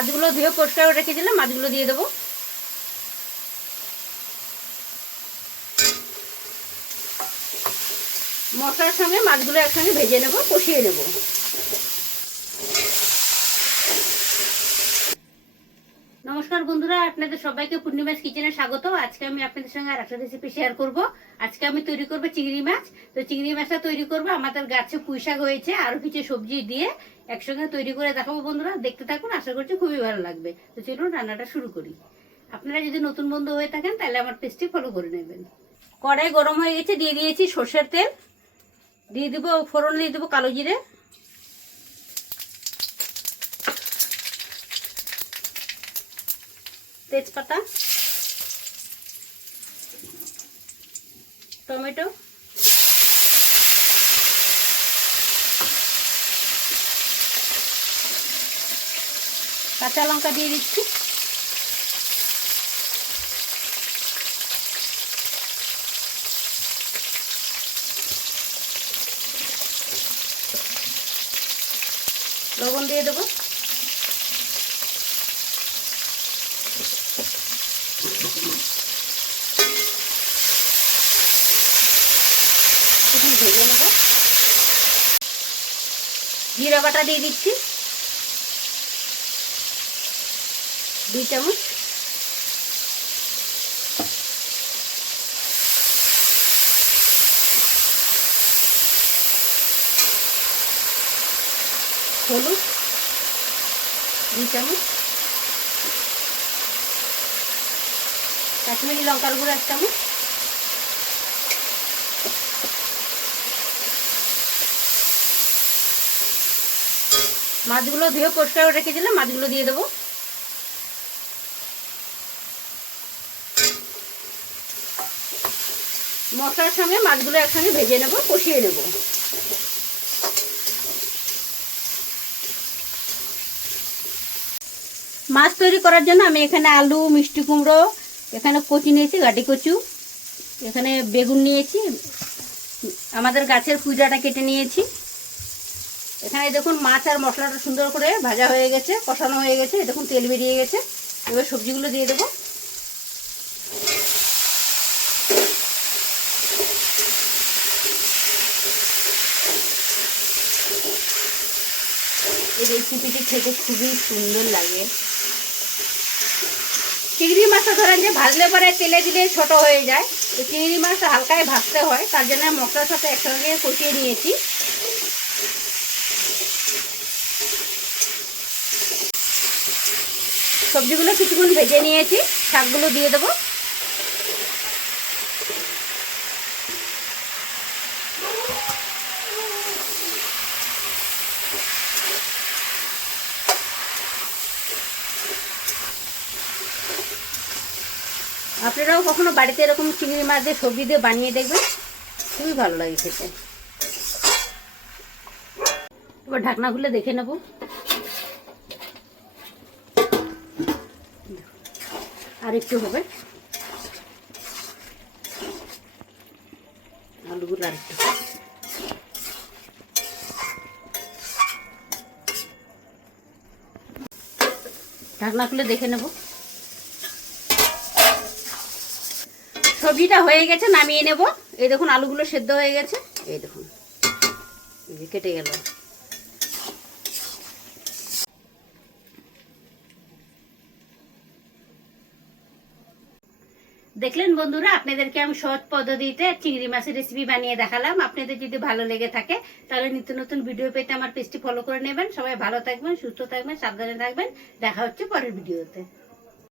মাছগুলো ধুয়ে পরিষ্কার করে রেখেছিলাম, মাছগুলো দিয়ে দেবো। মশলার সঙ্গে মাছগুলো একসঙ্গে ভেজে নেব, কষিয়ে নেব। নমস্কার বন্ধুরা, আপনাদের সবাইকে পূর্ণিমাস কিচেনে স্বাগত। আজকে আমি আপনাদের সঙ্গে আর একটা রেসিপি শেয়ার করব। আজকে আমি তৈরি করব চিংড়ি মাছ। তো চিংড়ি মাছটা তৈরি করব আমাদের গাছে পুঁই শাক হয়েছে, আরো কিছু সবজি দিয়ে একসঙ্গে তৈরি করে দেখাবো। বন্ধুরা দেখতে থাকুন, আশা করছি খুবই ভালো লাগবে। তো চলুন রান্নাটা শুরু করি। আপনারা যদি নতুন বন্ধু হয়ে থাকেন তাহলে আমার পেজটি ফলো করে নেবেন। কড়াই গরম হয়ে গেছে, দিয়ে দিয়েছি সর্ষের তেল, দিয়ে দেবো ফোড়ন, দিয়ে দেবো কালো জিরে, তেজপাতা, টমেটো, কাঁচা লঙ্কা দিয়ে দিচ্ছি, লবণ দিয়ে দেবো, ভেজে নেব। জিরা বাটা দিয়ে দিচ্ছি 2 চামচ, হলুদ 2 চামচ, কাশ্মীরি লঙ্কার গুঁড়ো 1 চামচ, মাছগুলো ধুয়ে পরিষ্কার করে রেখেছিলাম, মাছগুলো দিয়ে দেবো। মশলার সঙ্গে মাছগুলো একসঙ্গে ভেজে নেব, কষিয়ে নেব। মাছ তৈরি করার জন্য আমি এখানে আলু, মিষ্টি কুমড়ো, এখানে কচি নিয়েছি, গাটি কচু, এখানে বেগুন নিয়েছি, আমাদের গাছের পুঁইডাঁটা কেটে নিয়েছি। এখানে দেখুন মাছ আর মশলাটা সুন্দর করে ভাজা হয়ে গেছে, কষানো হয়ে গেছে, দেখুন তেল বেরিয়ে গেছে। এবার সবজিগুলো দিয়ে দেবো। এই রেসিপিটি খেতে খুবই সুন্দর লাগে। চিংড়ি মাছটা ধরেন যে ভাজলে পরে তেলে দিলে ছোট হয়ে যায়, তো চিংড়ি মাছটা হালকায় ভাজতে হয়, তার জন্য মশলার সাথে একসঙ্গে কষিয়ে নিয়েছি। সবজিগুলো কিছুক্ষণ ভেজে নিয়েছি, শাকগুলো দিয়ে দেবো। আপনারাও কখনো বাড়িতে এরকম চিংড়ি মাছ দিয়ে সবজি দিয়ে বানিয়ে দেখবেন, খুবই ভালো লাগে খেতে। এবার ঢাকনা খুলে দেখে নেব। আর একটু হবে, আলুগুলো আর একটু। ঢাকনা খুলে দেখে নেব। সবজিটা হয়ে গেছে, নামিয়ে নেব। এই দেখুন আলুগুলো সেদ্ধ হয়ে গেছে, এই দেখুন কেটে গেল। দেখলেন বন্ধুরা, আপনাদেরকে আমি সহজ পদ্ধতিতে চিংড়ি মাছের রেসিপি বানিয়ে দেখালাম। আপনাদের যদি ভালো লেগে থাকে তাহলে নিত্য নতুন ভিডিও পেতে আমার পেজটি ফলো করে নেবেন। সবাই ভালো থাকবেন, সুস্থ থাকবেন, সাবধানে থাকবেন। দেখা হচ্ছে পরের ভিডিওতে।